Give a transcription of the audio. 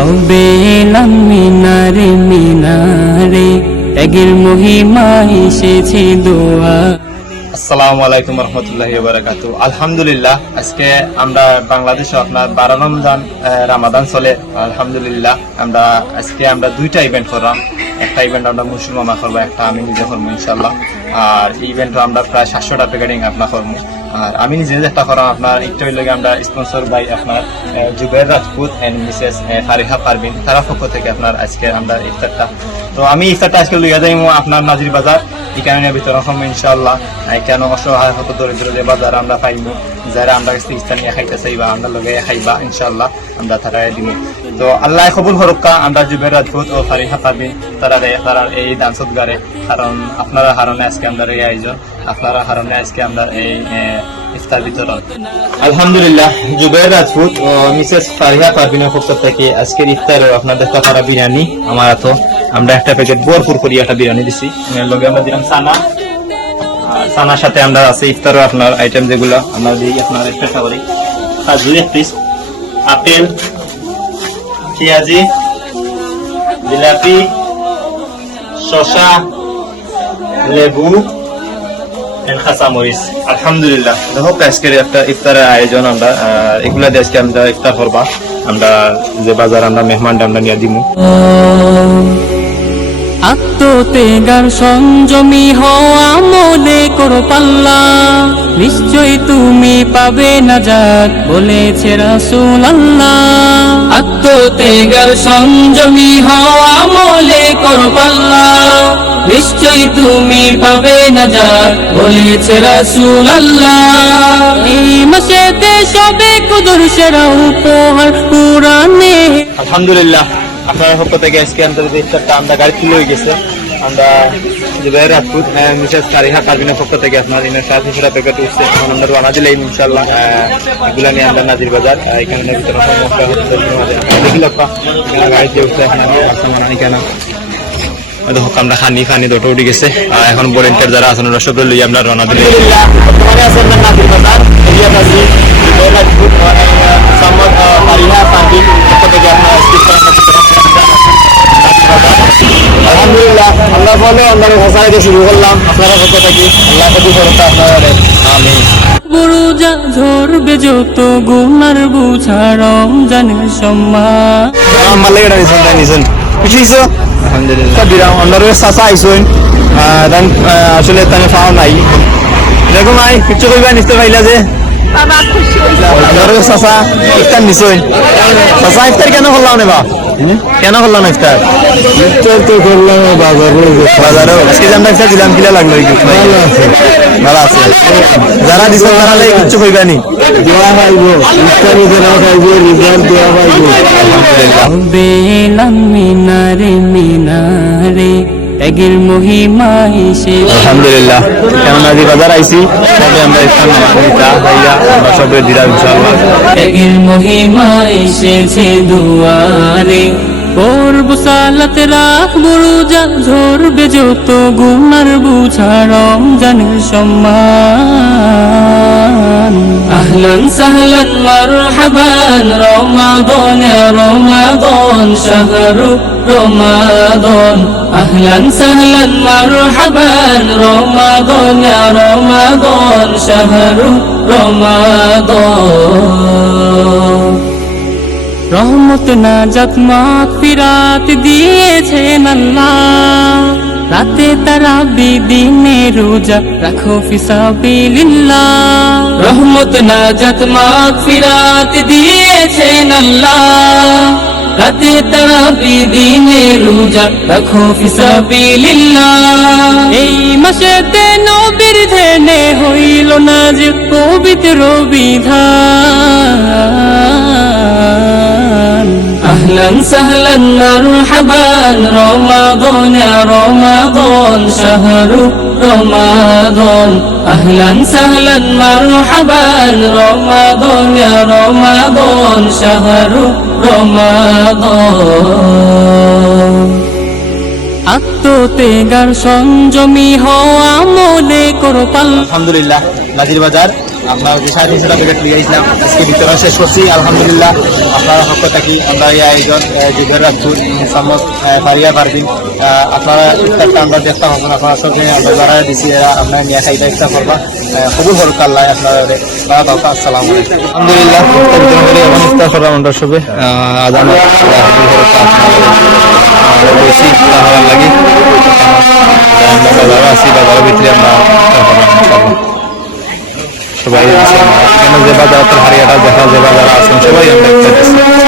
হবে এলাম মিনারে মিনারে, ত্যাগের মহিমা এসেছে দোয়া। আসসালামু আলাইকুম রহমতুল্লাহি ওয়া বারাকাতুহু। আলহামদুলিল্লাহ, আজকে আমরা বাংলাদেশে আপনার 12 রামাদান চলে। আলহামদুলিল্লাহ, আমরা দুইটা ইভেন্ট করলাম। একটা ইভেন্ট আমরা মুসলিম মামা করবো, একটা আমি নিজে করবো ইনশাল্লাহ। আর এই ইভেন্ট আমরা প্রায় 700টা প্যাকেটিং আপনার করবো। আর আমি নিজে একটা করাম আপনার একটু লগে আমরা স্পন্সর বাই আপনার জুবের রাজপুত এন্ড মিসেস ফারিহা পারভিন, তারা পক্ষ থেকে আপনার আজকে আমরা ইফতারটা। তো আমি ইফতারটা আজকে লইয়া যাইমু আপনার নাজির বাজার এখানে বিতরণ করবো ইনশাল্লাহ। কেন অসহায় হত দরিদ্র যে বাজার আমরা পাইবো, যারা আমরা কাছে ইফতার নিয়ে খাইতে চাইবা আমরা লগে খাইবা ইনশাল্লাহ, আমরা তারা দিব। তো আল্লাহ কবুল হরক্কা আমরা জুবের রাজপুত ও ফারিহা পারভিন তারা এই ডান্সত গারে, কারণ আপনারা হারণে আজকে আমরা এই আয়োজন, আপনারা হারণে আজকে আমরা এই ইফতার বিতরণ। আলহামদুলিল্লাহ, জুবের রাজপুত ও মিসেস ফারিহা পারভিনের পক্ষ থেকে আজকের ইফতারে আপনাদের কাতারা বিরিয়ানি আমার তো আমরা একটা প্যাকেট ভরপুর করি একটা বিরিয়ানি দিছি। লগে আমরা দিলাম সানা, আর সানার সাথে আমরা আছে ইফতারও আপনার আইটেম যেগুলো আমরা দিই আপনার চেষ্টা করি। কাজু এক পিস, আপেল, পেঁয়াজি, জিলাপি, শসা, লেবু, খাসামরিচ। আলহামদুলিল্লাহ, দেখো আজকের একটা ইফতারের আয়োজন আমরা এগুলা দিয়ে আজকে আমরা ইফতার করবা। আমরা যে বাজার আমরা মেহমানটা আমরা নিয়ে দিব। আত্মত্যাগার সংযমী হওয়া মনে করো পাল্লা, নিশ্চয় তুমি পাবে নাজাত বলেছে রাসূলুল্লাহ। আত্মত্যাগার সংযমী হওয়া মনে করো পাল্লা, নিশ্চয় তুমি পাবে নাজাত বলেছে রাসূলুল্লাহ। এই মাসেতে সবে কুদুর সেরা উপহার কুরআনে। আলহামদুলিল্লাহ, আপনার পক্ষ থেকে আজকে আমাদের ইফতারটা আমরা গাড়ি তুলে হয়ে গেছে। আমরা জুবের রাজপুত মিসেস ফারিহা পারভিনের পক্ষ থেকে আপনার 700 প্যাকেট উঠছে। আমরা রানা দিলে ইনশাল্লাহ এগুলা নিয়ে আমরা নাজির বাজার এখানে ভিতরে গাড়িতে উঠছে কেন আমরা খানি ফানি দুটো উঠে গেছে। এখন ভলেন্টিয়ার যারা আছেন ওরা সব লইয়া আমরা রানা দিলে বর্তমানে আছেন নাজির বাজার ফারিহা পারভিন পক্ষ থেকে আপনার আলহামদুলিল্লাহ, আমরা বলে অন্যান্য ভাষা শুরু করলাম আপনারা পক্ষ থেকে। আল্লাহ কবুল করুন আপনাদের, আমিন। বুরুজা ঝরবে যত গুনার বুঝা রমজানের সম্মান। আমার লাগে নিছেন তাই নিছেন বুঝিছো। আলহামদুলিল্লাহ, বিরাম অন্যান্য চাচা আইছেন দেন আসলে তানে পাও নাই এরকম আই কিছু কইবা নিতে পাইলা যে চাচা ইফতার নিছেন। চাচা ইফতার কেন করলাম না বা কেন করলাম ইফতার? ইফতার তো করলাম বাজারও আজকে যে আমরা ইফতার দিলাম কিলা লাগলো? ভালো আছে, যারা দিছে তারা লাগে কিছু কইবা নি? দোয়া পাইবো, ইফতারে যারা পাইবো রিজাল্ট দোয়া পাইবো। আলহামদুলিল্লাহ, হবে এলাম মিনারে মিনারে, ত্যাগের মহিমা এসে। আলহামদুলিল্লাহ, কেন নাজির বাজার আইছি তবে আমরা ইফতার আমরা সবে দিলাম ইনশাআল্লাহ। ত্যাগের মহিমা এসেছে দুয়ারে, করবো সালাত রাখবো রোজা, ঝরবে যত গুনার বুঝা রমজানের সম্মান। আহলান সাহলান মারহাবান রমাদান রমাদান শাহরু রমাদান। আহলান সাহলান মারহাবান রমাদান রমাদান শাহরু রমাদান। রহমত নাজাত মাগফিরাত দিয়েছেন আল্লাহ, রাতে তারাবি দিনে রোজা রাখো ফিসাবিলিল্লাহ। রহমত নাজাত মাগফিরাত দিয়েছেন আল্লাহ, রাতে তারাবি দিনে রোজা রাখো ফিসাবিলিল্লাহ। এই মাসেতে নবীর ধ্যানে হইল নাজিল পবিত্র বিধান। আহলান সাহলান মারহাবান রমাদান রমাদান শাহরু রমাদান। আহলান সাহলান মারহাবান রমাদান রমাদান শাহরু রমাদান। আত্মত্যাগার সংযমী হওয়া মনে করো পাল্লা। আলহামদুলিল্লাহ, নাজির বাজার আপনার যে 350 টাকা প্লেট লিয়ে আসলাম আজকে বিতরণ শেষ করছি আলহামদুলিল্লাহ। আপনার পক্ষ থাকি আমরা এই আয়োজন জুবের রাজপুর মোসাম্মদ পারিয়া পারবিন আপনারা ইফতারটা আমরা দেখতে পাবো আপনারা সব জায়গায় আমরা যারা দিচ্ছি আপনারা নিয়ে খাইতে ইফতার করবা কবুল হরুক আল্লাহ আপনারা আসসালাম আলহামদুলিল্লাহ ইফতার বিতরণ করে এবং ইফতার করা আমরা সবে আদান বেশি ইফতার হওয়ার লাগে আমরা বাজারও আছি বাজারের ভিতরে আমরা ইফতার করলাম ইনশাআল্লাহ সবাই এখানে যে বাজার হারিয়াটা দেখা যে বাজার আছেন সবাই আমরা ইফতার দিচ্ছি